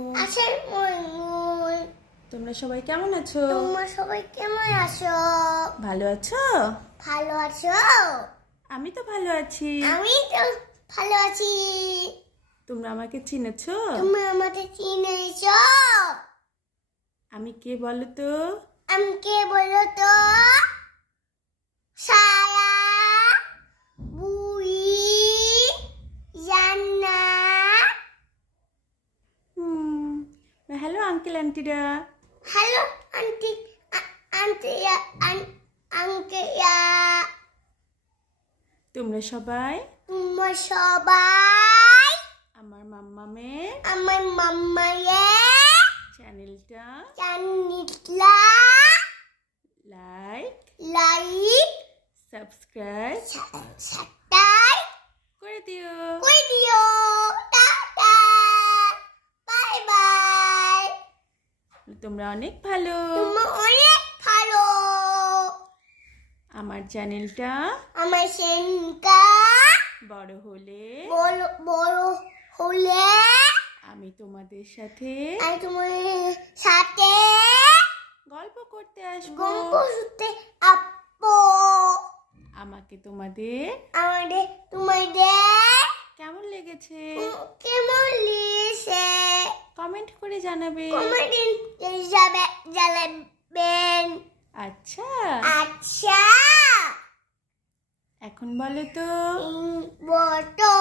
আলাইকুম। আসসালামু। তোমরা সবাই কেমন আছো? তোমরা সবাই কেমন আছো? ভালো আছো? ভালো আছো? আমি তো ভালো আছি। আমি তো ভালো আছি। তোমরা আমাকে চিনেছো? তুমি আমাকে চিনেছো? আমি কে বলো তো? আমি কে বলো তো? সায়া বুড়ি জান্নাত। হ্যালো আঙ্কেল আন্টিরা। Hello aunty aunty uncle. তোমরা সবাই তোমরা সবাই আমার মাম্মামে আমার মাম্মায়ের চ্যানেলটা লাইক সাবস্ক্রাইব করে দিও। Tata bye bye. তোমরা অনেক ভালো। তোমরা অনেক ভালো। আমার চ্যানেলটা আমার সেনকা বড় হলে বড় হলে আমি তোমাদের সাথে তোমার সাথে গল্প করতে আসবো। গল্প শুনতে আপু। আমাকে তোমাদের কেমন লেগেছে কেমন লেগেছে কমেন্ট করে জানাবে। জানাবেন। আচ্ছা, আচ্ছা এখন বলো তো বটো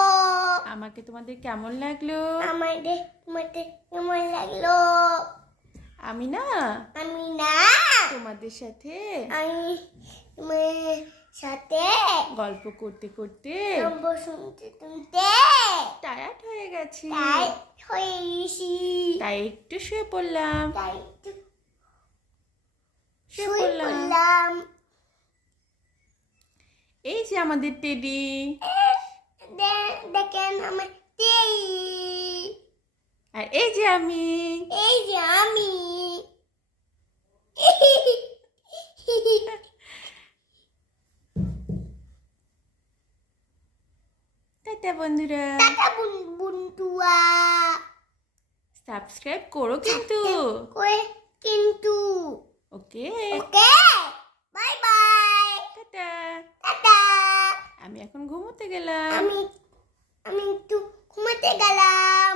আমাকে তোমাদের কেমন লাগলো? তোমাদের কেমন লাগলো? আমি না আমি তোমাদের সাথে তোমার সাথে গল্প করতে করতে গল্প শুনতে টায়ার্ড হয়ে গেছি, তাই হয়ে গেছি। তাই একটু শুয়ে পড়লাম। তাই একটু শুয়ে শুয়ে পড়লাম। পড়লাম। এই যে আমাদের টেডি, দেখেন আমার তেই। আর এই যে আমি। এই যে আমি। টাটা বন্ধুরা, টাটা বুন্টুয়া। সাবস্ক্রাইব করো কিন্তু। কিন্তু ওকে, ওকে বাই বাই। টাটা। টাটা। আমি এখন ঘুমোতে গেলাম। আমি একটু ঘুমাতে গেলাম।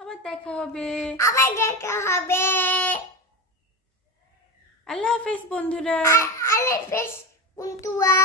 আবার দেখা হবে। আবার দেখা হবে। আল্লাহ হাফেজ বন্ধুরা। আল্লাহ হাফেজ বুন্টুয়া।